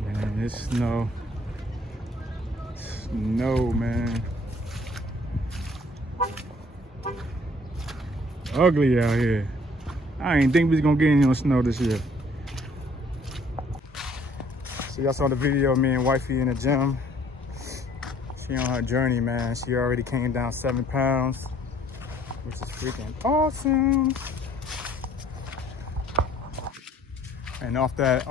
Man, it's snow, man. Ugly out here. I ain't think we was gonna get any on snow this year. So y'all saw the video of me and Wifey in the gym. She on her journey, man. She already came down 7 pounds, which is freaking awesome. And off that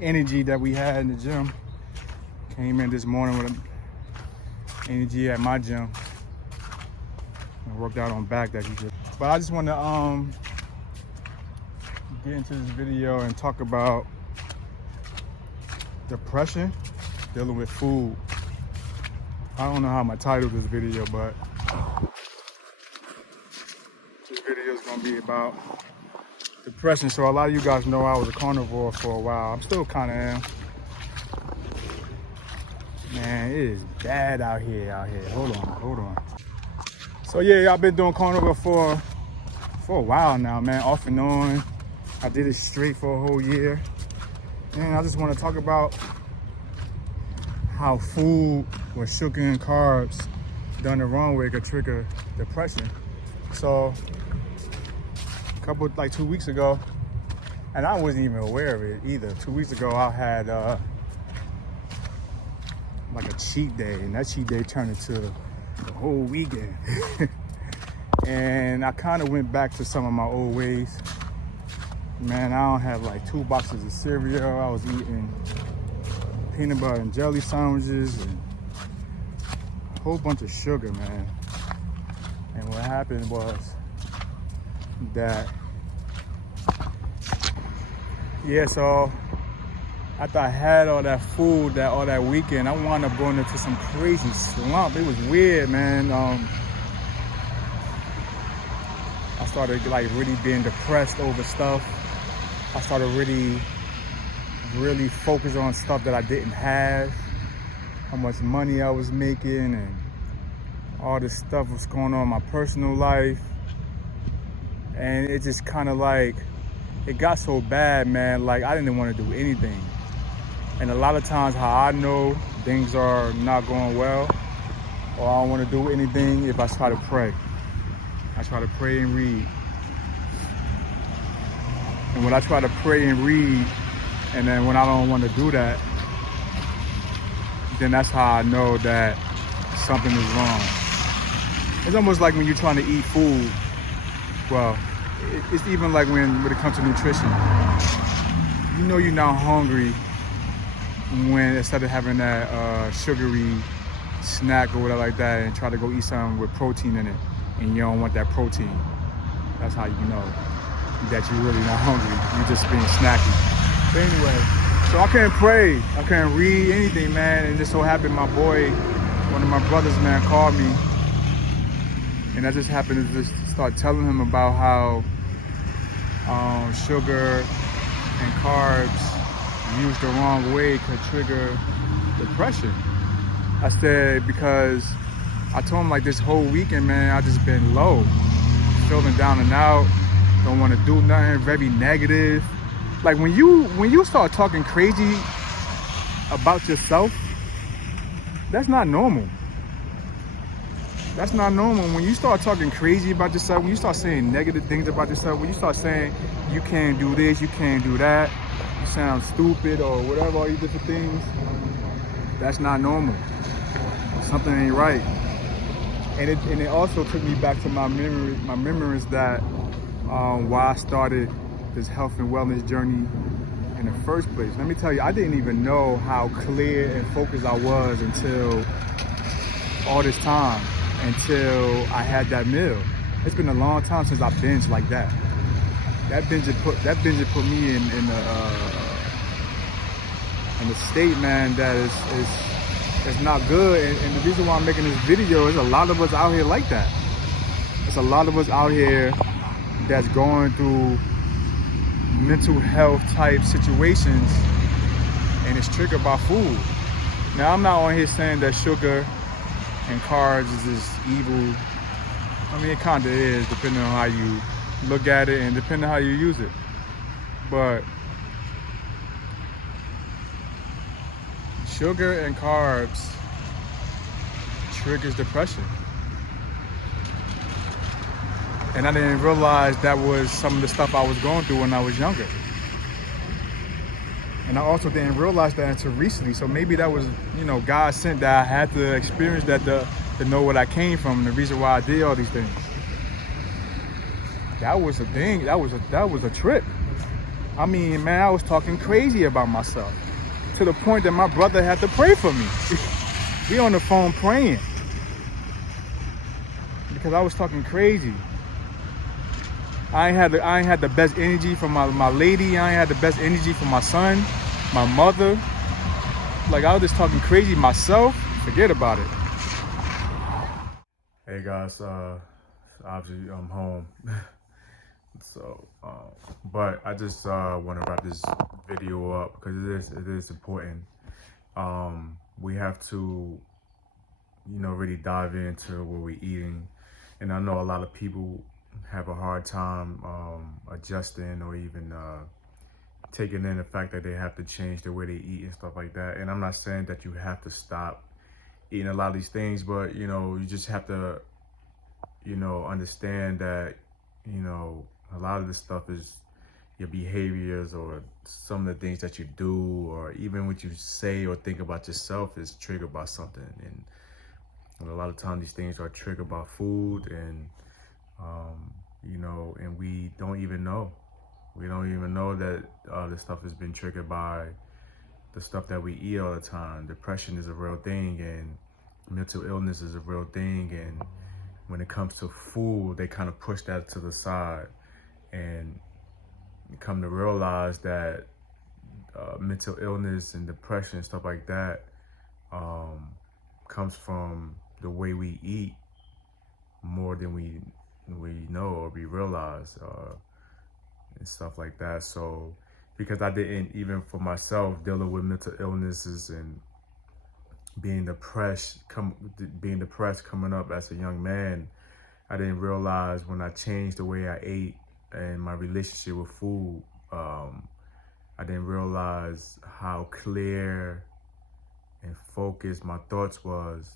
energy that we had in the gym, came in this morning with energy at my gym. I worked out on back that you did. But I just want to get into this video and talk about depression, dealing with food. I don't know how I'm gonna title this video, but this video is gonna be about depression. So a lot of you guys know I was a carnivore for a while. I'm still kind of am. Man, it is bad out here. Hold on. So yeah, I've been doing carnivore for a while now, man, off and on. I did it straight for a whole year. And I just want to talk about how food with sugar and carbs done the wrong way could trigger depression. So like 2 weeks ago, and I wasn't even aware of it either. 2 weeks ago, I had like a cheat day, and that cheat day turned into the whole weekend. And I kind of went back to some of my old ways. Man, I don't have like 2 boxes of cereal. I was eating peanut butter and jelly sandwiches and a whole bunch of sugar, man. And what happened was that, yeah, so after I had all that food all that weekend, I wound up going into some crazy slump. It was weird, man. I started like really being depressed over stuff. I started really focused on stuff that I didn't have, how much money I was making, and all this stuff was going on in my personal life. And it just kind of like, it got so bad, man, like I didn't want to do anything. And a lot of times how I know things are not going well, or I don't want to do anything, if I try to pray. I try to pray and read. And when I try to pray and read, and then when I don't want to do that, then that's how I know that something is wrong. It's almost like when you're trying to eat food. Well, it's even like when it comes to nutrition. You know you're not hungry when instead of having that sugary snack or whatever like that and try to go eat something with protein in it and you don't want that protein. That's how you know that you're really not hungry. You're just being snacky. But anyway, so I couldn't pray. I couldn't read anything, man. And just so happened my boy, one of my brothers, man, called me. And I just happened to just start telling him about how sugar and carbs used the wrong way could trigger depression. I said, because I told him like this whole weekend, man, I just been low, feeling down and out, don't want to do nothing, very negative. Like when you start talking crazy about yourself, that's not normal. That's not normal. When you start talking crazy about yourself, when you start saying negative things about yourself, when you start saying you can't do this, you can't do that, you sound stupid or whatever, all these different things, that's not normal. Something ain't right. And it also took me back to my memories that why I started this health and wellness journey in the first place. Let me tell you, I didn't even know how clear and focused I was until all this time, until I had that meal. It's been a long time since I binged like that. That binge put me in the state, man, that is not good. And the reason why I'm making this video is a lot of us out here like that. It's a lot of us out here that's going through mental health type situations and it's triggered by food. Now, I'm not on here saying that sugar and carbs is this evil. I mean, it kind of is, depending on how you look at it and depending on how you use it. But sugar and carbs triggers depression. And I didn't realize that was some of the stuff I was going through when I was younger. And I also didn't realize that until recently. So maybe that was, God sent that I had to experience that to know what I came from and the reason why I did all these things. That was a thing. That was a trip. I mean, man, I was talking crazy about myself to the point that my brother had to pray for me. We on the phone praying because I was talking crazy. I ain't had the best energy for my lady. I ain't had the best energy for my son, my mother. Like, I was just talking crazy myself. Forget about it. Hey guys, obviously I'm home. So, but I just want to wrap this video up because it is important. We have to, really dive into what we're eating, and I know a lot of people have a hard time adjusting or even taking in the fact that they have to change the way they eat and stuff like that. And I'm not saying that you have to stop eating a lot of these things, but you just have to understand that a lot of this stuff is your behaviors or some of the things that you do or even what you say or think about yourself is triggered by something. And a lot of times these things are triggered by food and and we don't even know. We don't even know that this stuff has been triggered by the stuff that we eat all the time. Depression is a real thing and mental illness is a real thing. And when it comes to food, they kind of push that to the side and come to realize that mental illness and depression and stuff like that comes from the way we eat more than we know or we realize and stuff like that. So because I didn't, even for myself, dealing with mental illnesses and being depressed coming up as a young man, I didn't realize when I changed the way I ate and my relationship with food, I didn't realize how clear and focused. My thoughts was,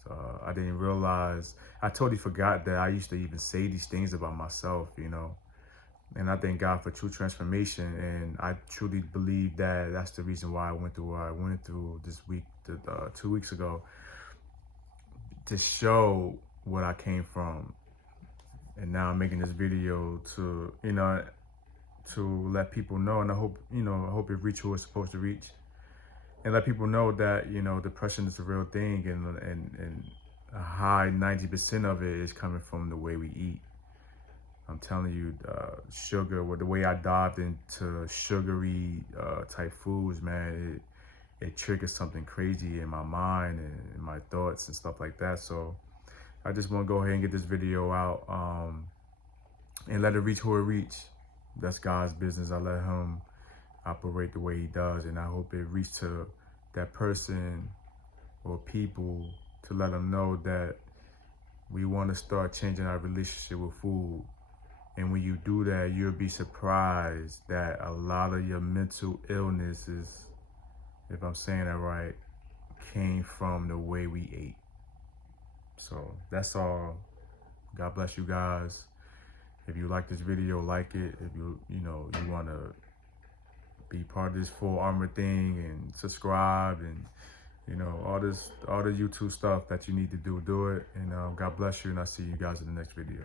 I didn't realize, I totally forgot that I used to even say these things about myself, you know. And I thank God for true transformation. And I truly believe that that's the reason why I went through what I went through this week, 2 weeks ago, to show what I came from. And now I'm making this video to, you know, to let people know. And I hope, you know, I hope it reach who it's supposed to reach. And let people know that, you know, depression is a real thing, and a high 90% of it is coming from the way we eat. I'm telling you, sugar, the way I dived into sugary type foods, man, it triggers something crazy in my mind and in my thoughts and stuff like that. So I just want to go ahead and get this video out and let it reach who it reach. That's God's business. I let him operate the way he does, and I hope it reach to that person or people to let them know that we want to start changing our relationship with food. And when you do that, you'll be surprised that a lot of your mental illnesses, if I'm saying that right, came from the way we ate. So that's all. God bless you guys. If you like this video, like it. If you want to be part of this full armor thing, and subscribe, and you know, all the YouTube stuff that you need to do it. And God bless you, and I'll see you guys in the next video.